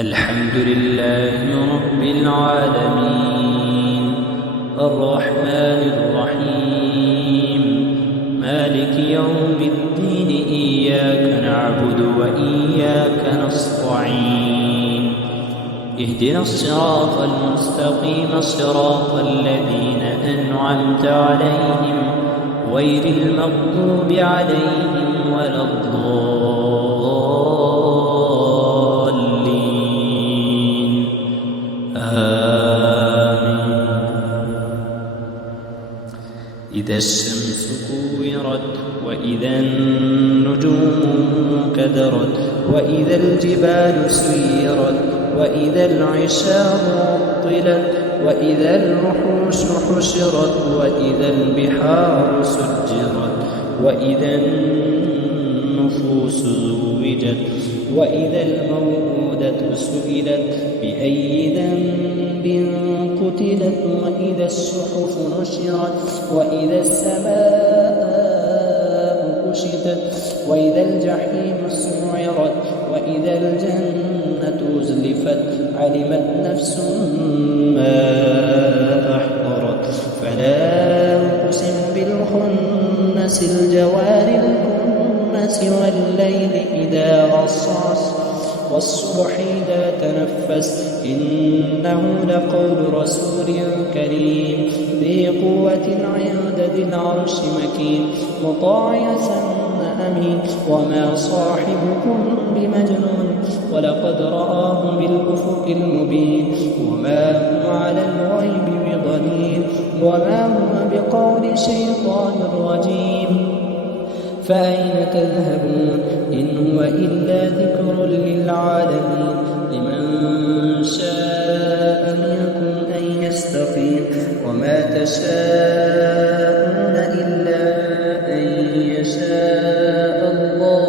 الحمد لله رب العالمين الرحمن الرحيم مالك يوم الدين إياك نعبد وإياك نستعين اهدنا الصراط المستقيم صراط الذين أنعمت عليهم غير المغضوب عليهم ولا الضالين آمين. إذا الشمس كورت وإذا النجوم انكدرت وإذا الجبال سيرت وإذا العشار عطلت وإذا الوحوش حشرت وإذا البحار سجرت وإذا النفوس زوجت وإذا الموءودة سئلت بأي ذنب قتلت وإذا الصحف نشرت وإذا السماء كشطت وإذا الجحيم سعرت وإذا الجنة أزلفت علمت نفس ما أحضرت فلا أقسم بالخنس الجوار الكنس والليل إذا عصعص والصبح إذا تنفس إنه لقول رسول كريم ذي قوة عند ذي العرش مكين مطاع ثم أمين وما صاحبكم بمجنون ولقد رآه بالأفق المبين وما هو على الغيب بضنين وما هو بقول شيطان رجيم فأين تذهبون إن هو إلا ذكر للعالمين لمن شاء منكم أن يستقيم وما تشاءون إلا أن يشاء الله